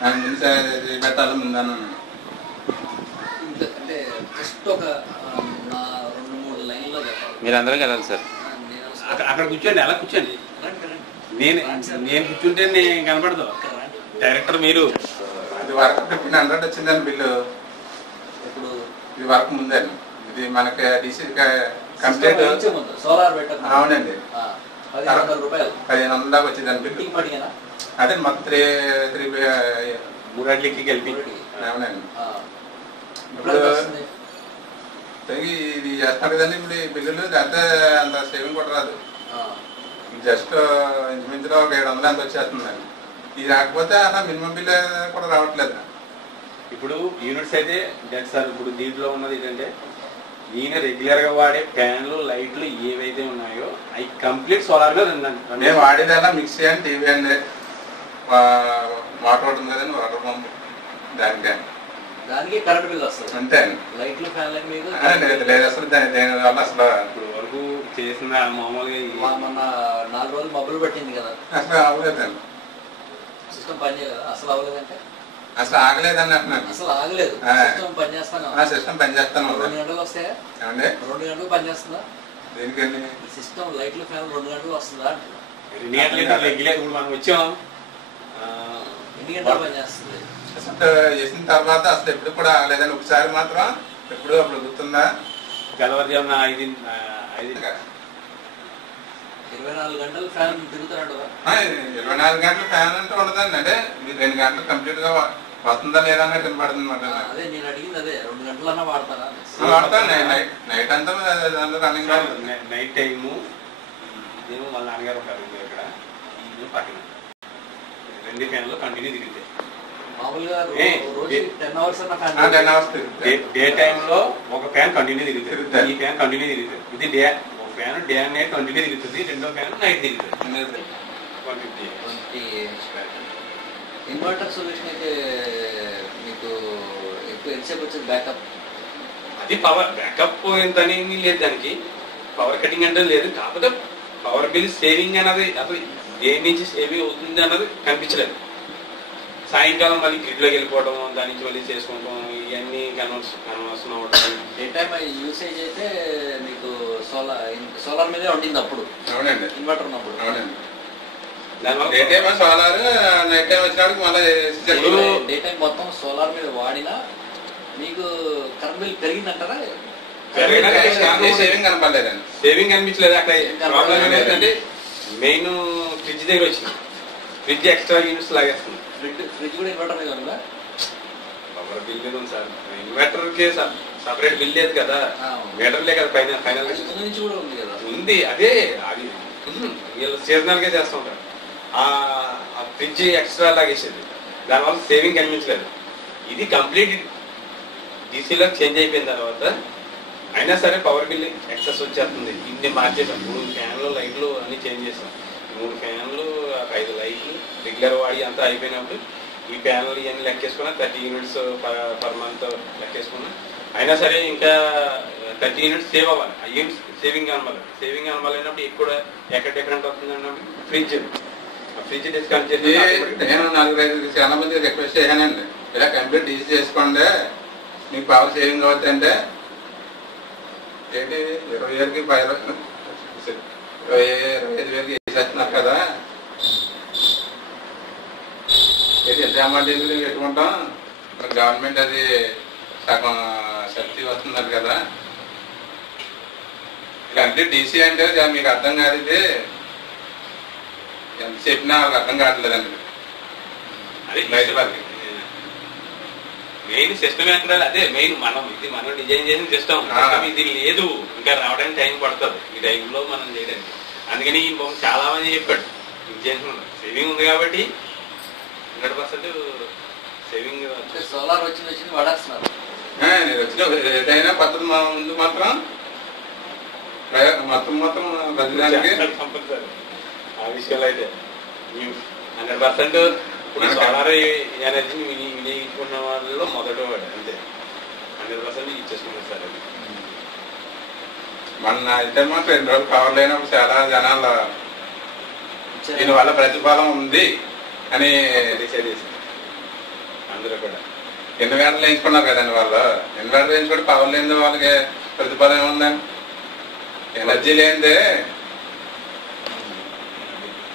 దాని ముందు పెట్టాలి ముందన్న అంటే జస్ట్ ఒక 2-3 లైన్లో చెప్పాలి. మీరు అందరం వెళ్ళాలి సార్. అక్కడ కూర్చోండి, అలా కూర్చోండి. నేను కూర్చుంటే నేను కనపడదు. డైరెక్టర్ మీరు ఇది వరకు 1500 వచ్చిందండి బిల్లు. ఇప్పుడు ఇది వరకు ముందండి. ఇది మనకి డీసీ కంప్లీట్ సోలార్ పెట్టారు. అవునండి, 1500 రూపాయలు 1500 దాకా వచ్చిందండి బిల్లు. అదే మొత్తం 3 గంటలకి కలిపి. అవునండి. ఇప్పుడు ఇది చేస్తున్నారు కదండి ఇప్పుడు ఈ బిల్లులు, అంతే అంత సేవింగ్ కూడా రాదు. జస్ట్ ఇంచుమించులో ఒక 700 ఎంత వచ్చేస్తుందండి. ఇది రాకపోతే అలా మినిమం బిల్లు కూడా రావట్లేదు. ఇప్పుడు యూనిట్స్ అయితే డెట్ సార్. ఇప్పుడు దీంట్లో ఉన్నది ఏంటంటే ఈయన రెగ్యులర్ గా వాడే ఫ్యాన్లు లైట్లు ఏవైతే ఉన్నాయో అవి కంప్లీట్ సోలార్ గా నేను వాడేదల్లా మిక్సీ అండి, టీవీ అండి, వాటర్ ఉంటుంది కదండి, వాటర్ పంప్, దానికి కరెంట్ బిల్ వస్తుంది అంతే అండి. లైట్లు ఫ్యాన్ల మీద లేదు అసలు దానివల్ల అసలు ఇప్పుడు వరకు చేసిన మామూలుగా మొన్న 4 రోజులు మబ్బులు పట్టింది కదా, అసలు అవ్వలేదండి. సిస్టమ్ పని అసలు అవ్వలేదంటే అసలు ఆగలేదండి అంటున్నాను. అసలు ఆగలేదు. సిస్టమ్ పని చేస్తాను. సిస్టమ్ పని చేస్తాను. 2 గంటలకు వస్తాయా? 2 గంటలకు పని చేస్తుందా? దేనికండి సిస్టమ్ లైట్లు ఫ్యాన్ 2 గంటలకు వస్తుందా? 2 గంటలు రెగ్యులర్. ఇప్పుడు మనం వచ్చాం, ఎన్ని గంటలు పని చేస్తుంది? అసలు చేసిన తర్వాత అసలు ఎప్పుడు కూడా ఆగలేదండి. ఒకసారి మాత్రం ఎప్పుడు అప్పుడు గుర్తుందా, తెల్లవారుజామున 5 24 గంటలు ఫ్యాన్ తిరుగుతున్నాడు. 24 గంటలు ఫ్యాన్ అంటే ఉండదండి. అంటే మీరు 2 గంటలు కంప్లీట్ గా వస్తుందా లేదా అన్నట్టు వినపడుతుంది అనమాట. అదే నేను అడిగింది అదే, 2 గంటలన్నా వాడతారా? వాడతాను. నైట్ అంతా దాంట్లో రన్నింగ్. నైట్ టైము ఇదేమో వాళ్ళ నాన్నగారు ఉంటారు ఇక్కడ, ఈ పక్కన 2 ఫ్యాన్లు కంటిన్యూ తిరుగుతాయి. మామూలుగా రోజు 10 అవర్స్ అన్న ఫ్యాన్. 10 అవర్స్ డే టైంలో ఒక ఫ్యాన్ కంటిన్యూ తిరుగుతుంది. ఈ ఫ్యాన్ కంటిన్యూ తిరుగుతుంది. ఇది డే ఒక fan day and night continue తిరుగుతుంది. రెండో ఫ్యాన్ నైట్ తిరుగుతుంది. 150 ఇన్వర్టర్ సొల్యూషన్ అయితే మీకు ఎక్కువ ఎంతసేపు వచ్చేది బ్యాకప్? అది పవర్ బ్యాకప్ ఎంతని లేదు, దానికి పవర్ కటింగ్ అంటే లేదు. కాకపోతే పవర్ బిల్ సేవింగ్ అన్నది అసలు దేని నుంచి సేవింగ్ అవుతుంది అన్నది కనిపించలేదు. సాయంకాలం మళ్ళీ గ్రిడ్లోకి వెళ్ళిపోవడం, దాని నుంచి మళ్ళీ చేసుకోవడం, ఇవన్నీ కన్వర్షన్ అవ్వడం. డే టైం యూసేజ్ అయితే మీకు సోలార్ మీదే ఉండింది అప్పుడు. అవునండి, ఇన్వర్టర్ ఉన్నప్పుడు. అవునండి. దానివల్ల day time solar, night time వచ్చినప్పుడు మళ్ళీ డే టైం మొత్తం సోలార్ మీద వాడినా మీకు కరెంట్ బిల్ పెరిగిందంటారా? సేవింగ్ కనపడలేదండి. సేవింగ్ అనిపించలేదు. అక్కడ ప్రాబ్లం ఏంటంటే మెయిన్ ఫ్రిడ్జ్ దగ్గర వచ్చింది. ఫ్రిడ్జ్ ఎక్స్ట్రా యూనిట్స్ లాగేస్తుంది. ఫ్రిడ్జ్ కూడా ఇన్వర్టర్ మీద ఉందా? పవర్ బిల్ మీద ఉంది సార్. ఇన్వర్టర్కి సపరేట్ బిల్ లేదు కదా, మీటర్లే కదా ఫైనల్ నుంచి కూడా ఉంది కదా. ఉంది. అదే అది వీళ్ళు సీజనల్ గా చేస్తూ ఉంటారు. ఆ ఫ్రిడ్జ్ ఎక్స్ట్రా లాగేసేది, దానివల్ల సేవింగ్ కనిపించలేదు. ఇది కంప్లీట్ డీసీలో చేంజ్ అయిపోయిన తర్వాత అయినా సరే పవర్ బిల్ ఎక్సెస్ వచ్చేస్తుంది. ఇన్ని మార్చేసాం. 3 ఫ్యాన్లు లైట్లు అన్ని చేంజ్ చేసాం. 3 ఫ్యాన్లు 5 లైట్లు రెగ్యులర్ వాడి అంతా అయిపోయినప్పుడు ఈ ఫ్యాన్లు ఇవన్నీ లెక్కేసుకున్నా 30 యూనిట్స్ పర్ మంత్ లెక్కేసుకున్నా. అయినా సరే ఇంకా 30 యూనిట్స్ సేవ్ అవ్వాలి. ఆ యూనిట్స్ సేవింగ్ అనమాలైనప్పుడు ఎక్కువ ఎక్కడెక్కడ వస్తుంది అన్నప్పుడు ఫ్రిడ్జ్ డిస్కౌంట్ చేసి నేను 4-5 చాలా మంది రిక్వెస్ట్ చేశానండి, ఇలా కంప్లీట్ డీసీ చేసుకోండి మీకు పవర్ సేవింగ్ అవుతుందంటే ఏంటి 20,000కి 25,000కి వేసేస్తున్నారు కదా, ఏంటి ఎంత అమౌంట్ పెట్టుకుంటాం, గవర్నమెంట్ అది సగం శక్తి వస్తున్నారు కదా, కంప్లీట్ డీసీ అంటే మీకు అర్థం కాదు. ఇది ఎంత చెప్పినా వాళ్ళకి అర్థం కావట్లేదండి. అది బయట వాళ్ళకి మెయిన్ సిస్టమ్ ఎక్కడ, అదే మెయిన్ మనం డిజైన్ చేసిన సిస్టమ్. ఇది లేదు, ఇంకా రావడానికి టైం పడుతుంది. ఈ టైంలో మనం చేయడానికి. అందుకని చాలా మంది చెప్పాడు సేవింగ్ ఉంది కాబట్టి 100% సేవింగ్. సోలార్ వచ్చింది వాడేస్తున్నారు. నేను వచ్చిన ఏదైనా పద్ధతి ముందు మాత్రం మొత్తం బతకడానికి కంపల్సరీ ఆ విషయంలో అయితే 100% ఇప్పుడు సోలార్ ఎనర్జీని వినియోగించుకున్న వాళ్ళలో మొదటి వాడు అంతే. 100% ఇచ్చేసుకున్నారు సార్. అది మన అయితే మాత్రం 2 రోజులు పవర్ లేనప్పుడు చాలా జనాలు దీనివల్ల ప్రతిఫలం ఉంది అని డిసైడ్ చేశారు. అందరూ కూడా ఇన్వర్టర్లు వేయించుకున్నారు కదండి వాళ్ళు. ఇన్వర్టర్ వేయించుకుంటే పవర్ లేని వాళ్ళకి ప్రతిఫలం ఏముందండి? ఎనర్జీ లేనిదే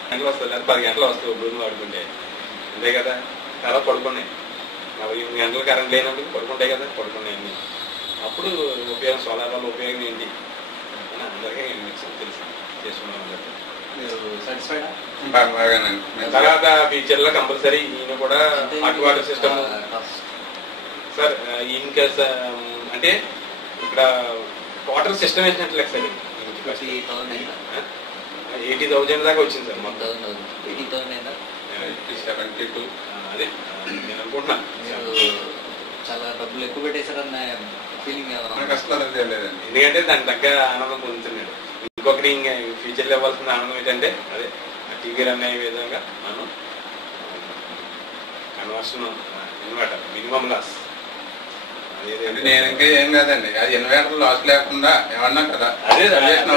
గంటలు వస్తుంది, 10 గంటలు వస్తుంది ఇప్పుడు వాడుకుంటే, అంతే కదా. చాలా పడుకున్నాయి 8 గంటలు కరెంట్ లేనప్పుడు పడుకుంటాయి కదా, పడుకున్నాయి. అప్పుడు ఉపయోగం, సోలార్ వల్ల ఉపయోగం ఏంటి అని అందరికీ తెలుసు, చేసుకున్నాం. తర్వాత ఫ్యూచర్ లో కంపల్సరీ ఈయన కూడా హాట్ వాటర్ సిస్టమ్ సార్. ఇంకా అంటే ఇక్కడ వాటర్ సిస్టమ్ వేసినట్లే సార్ 80,000 దాకా వచ్చింది సార్ మొత్తం. 80,000 అదే నేను అనుకుంటున్నాను. చాలా డబ్బులు ఎక్కువ పెట్టేశారన్న ఫీలింగ్. ఎందుకంటే దానికి తగ్గ ఆనందం పొందుతున్నాడు. ఇంకొకటి ఇంకా ఫ్యూచర్లో ఇవ్వాల్సిన ఆనందం ఏంటంటే అదే టీవీ రన్ అయ్యే విధంగా మనం కన్వర్షన్ ఇన్వర్టర్ మినిమం లాస్. నేను ఇంకా ఏం కాదండి, అది ఇన్వర్టర్ లాస్ లేకుండా ఏమన్నా కదా, అదే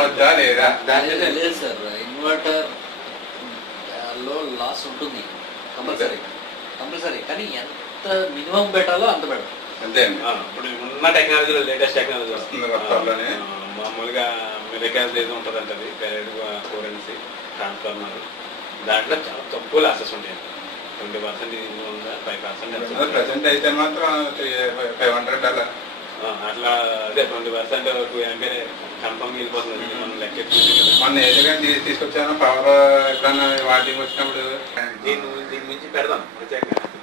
వద్దా లేదా? లేదు సార్, ఇన్వర్టర్ లో లాస్ ఉంటుంది కంపల్సరీ, కానీ ఎంత మినిమం పెట్టాలో అంత పెట్టాలి అంతే అండి. ఇప్పుడు ఉన్న టెక్నాలజీలో లేటెస్ట్ టెక్నాలజీ వస్తుంది. మామూలుగా మెడికల్ ఏదో ఉంటుంది అంటది, కోరెన్సీ ట్రాన్స్ఫార్మర్, దాంట్లో చాలా తక్కువ లాసెస్ ఉంటాయి. 20% ఇది ఉందా, 5% ప్రజెంట్ అయితే మాత్రం $500 అట్లా. అదే 20% 2 ఆంపియర్ కన్ఫర్మ్ వెళ్ళిపోతుంది. మనం లెక్క మొన్న ఏదైనా తీసుకొచ్చాను పవర్ ఎప్పుడన్నా వాటికి వచ్చినప్పుడు దీని నుంచి పెడదాం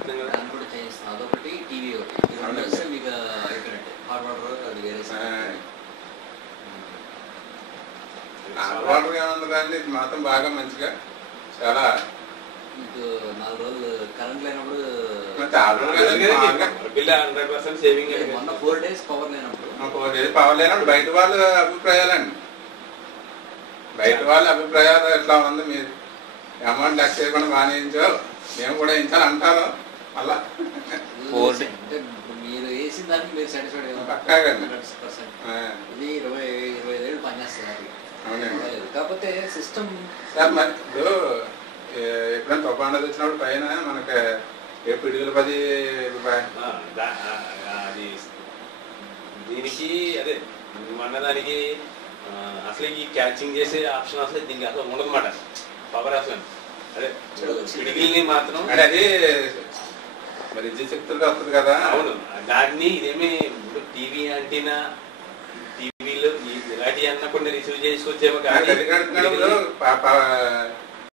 దాన్ని కూడా చేయిస్తాం. అదొకటి, టీవీ ఒకటి, మీకు అయిపోయినట్టే. హాట్ వాటర్ అది వేరే వాటర్ ఏమన్నా కానీ ఇది మాత్రం బాగా మంచిగా చాలా. మీకు 4 రోజులు కరెంట్ లేనప్పుడు బిల్ 100% సేవింగ్. మొన్న 4 days పవర్ లేనప్పుడు 4 days పవర్ లేనప్పుడు బయట వాళ్ళ అభిప్రాయాలండి, బయట వాళ్ళ అభిప్రాయాలు ఎట్లా ఉంది, మీరు అమౌంట్ లెక్క చేయకుండా బాగానే వేయించావు, మేము కూడా వేయించాలి అంటారు. మళ్ళా అంటే మీరు వేసిన దానికి మీరు సాటిస్ఫైడ్ పక్కాగా 100%. ఇది 25 ఏళ్ళు పనిచేస్తారు. అవునండి. కాకపోతే సిస్టమ్ సార్ మరి ఇప్పుడు ఎప్పుడైనా తుఫాను వచ్చినప్పుడు పైన మనకి పిడుగులు 10 అది దీనికి అదే అన్నదానికి అసలు ఈ క్యాచింగ్ చేసే ఆప్షన్ అసలు దీనికి అసలు ఉండదన్నమాట. పవర్ అసలు అదే పిడిగిల్ని మాత్రం అంటే అది మరి విద్యుత్ శక్తులుగా వస్తుంది కదా. అవును, దాన్ని ఇదేమి టీవీ అంటేనా, టీవీలో ఇలాంటి అన్న కొన్ని రిసీవ్ చేసుకొచ్చేమో కానీ